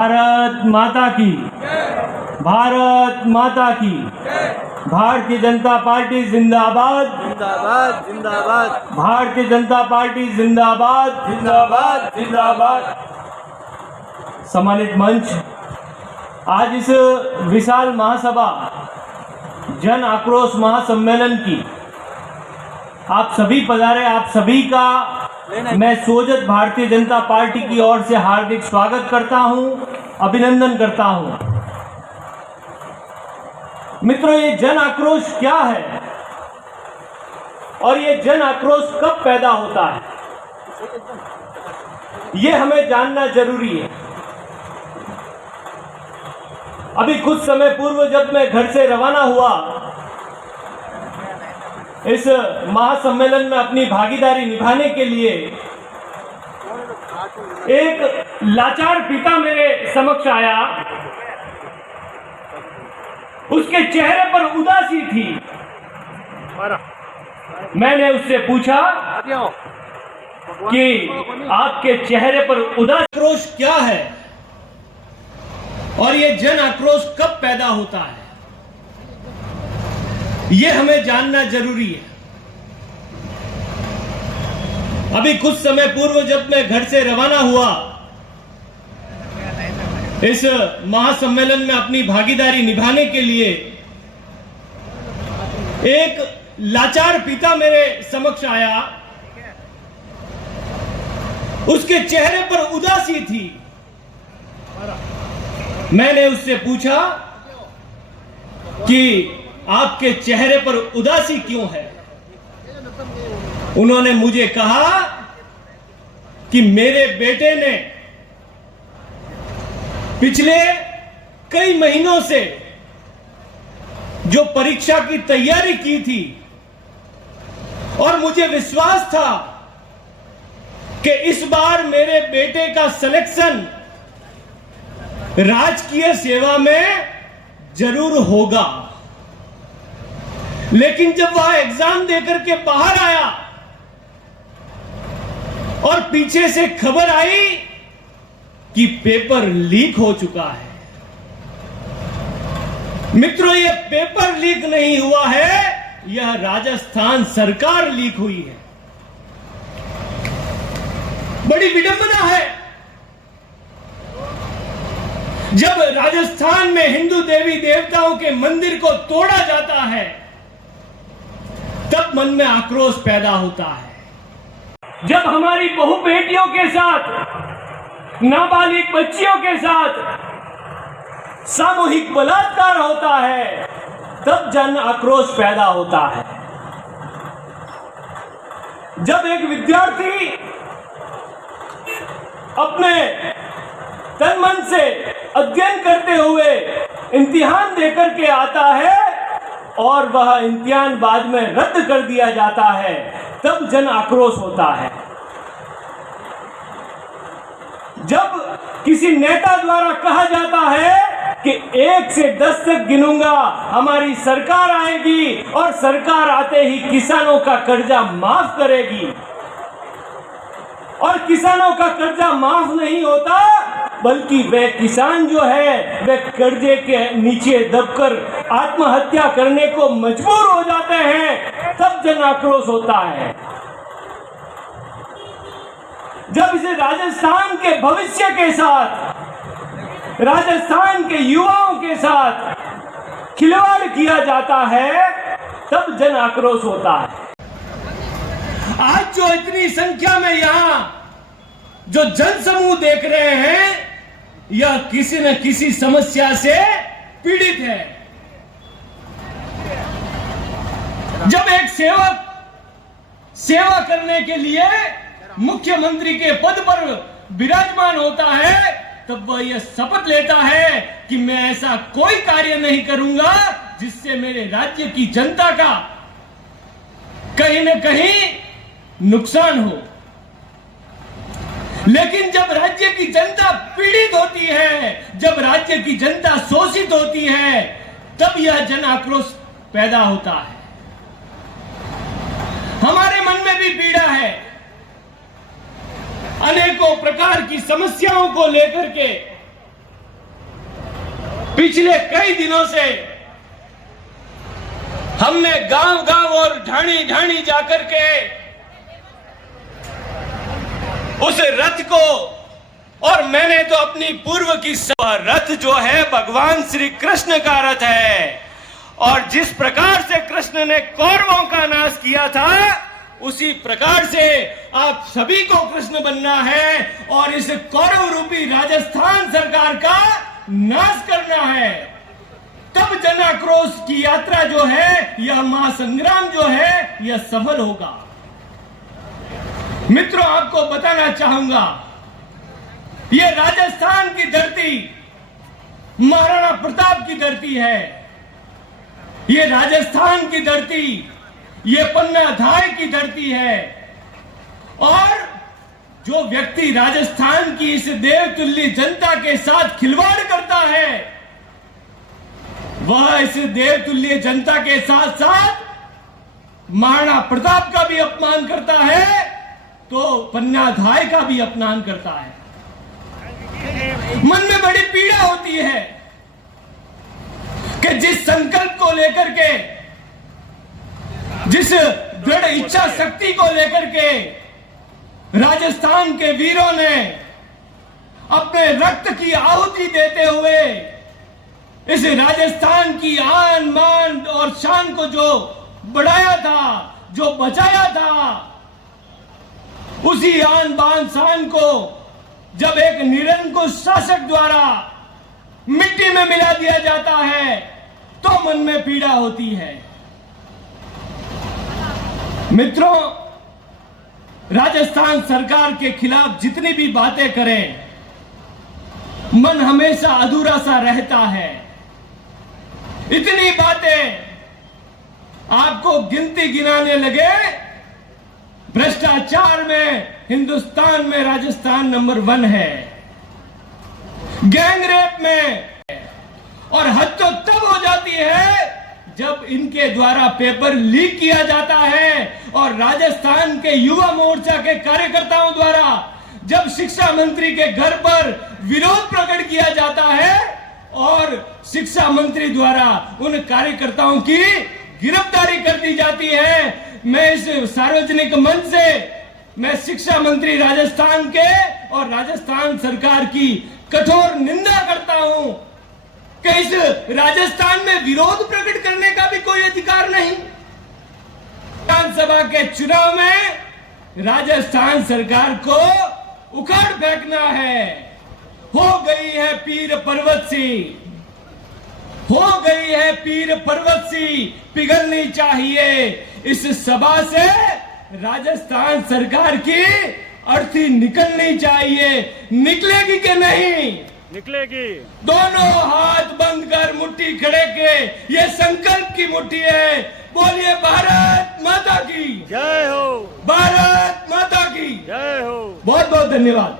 भारत माता की, भारत माता की, भारतीय जनता पार्टी जिंदाबाद, जिंदाबाद जिंदाबाद भारतीय जनता पार्टी जिंदाबाद, जिंदाबाद जिंदाबाद। सम्मानित मंच, आज इस विशाल महासभा जन आक्रोश महासम्मेलन की आप सभी पधारे, आप सभी का मैं सोजत भारतीय जनता पार्टी की ओर से हार्दिक स्वागत करता हूं, अभिनंदन करता हूं। मित्रों, ये जन आक्रोश क्या है और ये जन आक्रोश कब पैदा होता है, ये हमें जानना जरूरी है। अभी कुछ समय पूर्व जब मैं घर से रवाना हुआ इस महासम्मेलन में अपनी भागीदारी निभाने के लिए, एक लाचार पिता मेरे समक्ष आया। उसके चेहरे पर उदासी थी। मैंने उससे पूछा कि आपके चेहरे पर उदासी, आक्रोश क्या है और ये जन आक्रोश कब पैदा होता है, ये हमें जानना जरूरी है। अभी कुछ समय पूर्व जब मैं घर से रवाना हुआ इस महासम्मेलन में अपनी भागीदारी निभाने के लिए, एक लाचार पिता मेरे समक्ष आया। उसके चेहरे पर उदासी थी। मैंने उससे पूछा कि आपके चेहरे पर उदासी क्यों है। उन्होंने मुझे कहा कि मेरे बेटे ने पिछले कई महीनों से जो परीक्षा की तैयारी की थी और मुझे विश्वास था कि इस बार मेरे बेटे का सिलेक्शन राजकीय सेवा में जरूर होगा, लेकिन जब वह एग्जाम देकर के बाहर आया और पीछे से खबर आई कि पेपर लीक हो चुका है। मित्रों, यह पेपर लीक नहीं हुआ है, यह राजस्थान सरकार लीक हुई है। बड़ी विडंबना है। जब राजस्थान में हिंदू देवी देवताओं के मंदिर को तोड़ा जाता है, तब मन में आक्रोश पैदा होता है। जब हमारी बहू बेटियों के साथ, नाबालिग बच्चियों के साथ सामूहिक बलात्कार होता है, तब जन आक्रोश पैदा होता है। जब एक विद्यार्थी अपने तन मन से अध्ययन करते हुए इम्तिहान देकर के आता है और वह इम्तिहान बाद में रद्द कर दिया जाता है, तब जन आक्रोश होता है। जब किसी नेता द्वारा कहा जाता है कि 1 से 10 तक गिनूंगा, हमारी सरकार आएगी और सरकार आते ही किसानों का कर्जा माफ करेगी, और किसानों का कर्जा माफ नहीं होता, बल्कि वे किसान जो है वे कर्जे के नीचे दबकर आत्महत्या करने को मजबूर हो जाते हैं, तब जन आक्रोश होता है। जब इसे राजस्थान के भविष्य के साथ, राजस्थान के युवाओं के साथ खिलवाड़ किया जाता है, तब जन आक्रोश होता है। आज जो इतनी संख्या में यहां जो जनसमूह देख रहे हैं, यह किसी न किसी समस्या से पीड़ित है। जब एक सेवक सेवा करने के लिए मुख्यमंत्री के पद पर विराजमान होता है, तब वह यह शपथ लेता है कि मैं ऐसा कोई कार्य नहीं करूंगा जिससे मेरे राज्य की जनता का कहीं न कहीं नुकसान हो। लेकिन जब राज्य की जनता पीड़ित होती है, जब राज्य की जनता शोषित होती है, तब यह जन आक्रोश पैदा होता है। हमारे मन में भी पीड़ा है। अनेकों प्रकार की समस्याओं को लेकर के पिछले कई दिनों से हमने गांव गांव और ढाणी ढाणी जाकर के उस रथ को, और मैंने तो अपनी पूर्व की रथ जो है भगवान श्री कृष्ण का रथ है, और जिस प्रकार से कृष्ण ने कौरवों का नाश किया था उसी प्रकार से आप सभी को कृष्ण बनना है और इस कौरव रूपी राजस्थान सरकार का नाश करना है। तब जन आक्रोश की यात्रा जो है, यह महासंग्राम जो है, यह सफल होगा। मित्रों, आपको बताना चाहूंगा, यह राजस्थान की धरती महाराणा प्रताप की धरती है। यह राजस्थान की धरती, ये पन्ना धाय की धरती है। और जो व्यक्ति राजस्थान की इस देवतुल्य जनता के साथ खिलवाड़ करता है, वह इस देवतुल्य जनता के साथ साथ महाराणा प्रताप का भी अपमान करता है, तो पन्ना धाय का भी अपमान करता है। मन में बड़ी पीड़ा होती है कि जिस संकल्प को लेकर के, जिस दृढ़ इच्छा शक्ति को लेकर के राजस्थान के वीरों ने अपने रक्त की आहुति देते हुए इस राजस्थान की आन मान और शान को जो बढ़ाया था, जो बचाया था, उसी आन बान शान को जब एक निरंकुश शासक द्वारा मिट्टी में मिला दिया जाता है तो मन में पीड़ा होती है। मित्रों, राजस्थान सरकार के खिलाफ जितनी भी बातें करें, मन हमेशा अधूरा सा रहता है। इतनी बातें आपको गिनती गिनाने लगे, भ्रष्टाचार में हिंदुस्तान में राजस्थान नंबर 1 है, गैंगरेप में, और हद तो तब हो जाती है जब इनके द्वारा पेपर लीक किया जाता है और राजस्थान के युवा मोर्चा के कार्यकर्ताओं द्वारा जब शिक्षा मंत्री के घर पर विरोध प्रकट किया जाता है और शिक्षा मंत्री द्वारा उन कार्यकर्ताओं की गिरफ्तारी कर दी जाती है। मैं इस सार्वजनिक मंच से मैं शिक्षा मंत्री राजस्थान के और राजस्थान सरकार की कठोर निंदा करता हूं कि इस राजस्थान में विरोध प्रकट करने का भी कोई अधिकार नहीं। विधानसभा के चुनाव में राजस्थान सरकार को उखाड़ फेंकना है। हो गई है पीर पर्वत सी, हो गई है पीर पर्वत सी, पिघलनी चाहिए इस सभा से राजस्थान सरकार की अर्थी निकलनी चाहिए। निकलेगी कि नहीं? निकलेगी। दोनों हाथ बंद कर मुट्ठी खड़े के, ये संकल्प की मुट्ठी है। बोलिए भारत माता की जय हो, भारत माता की जय हो। बहुत बहुत धन्यवाद।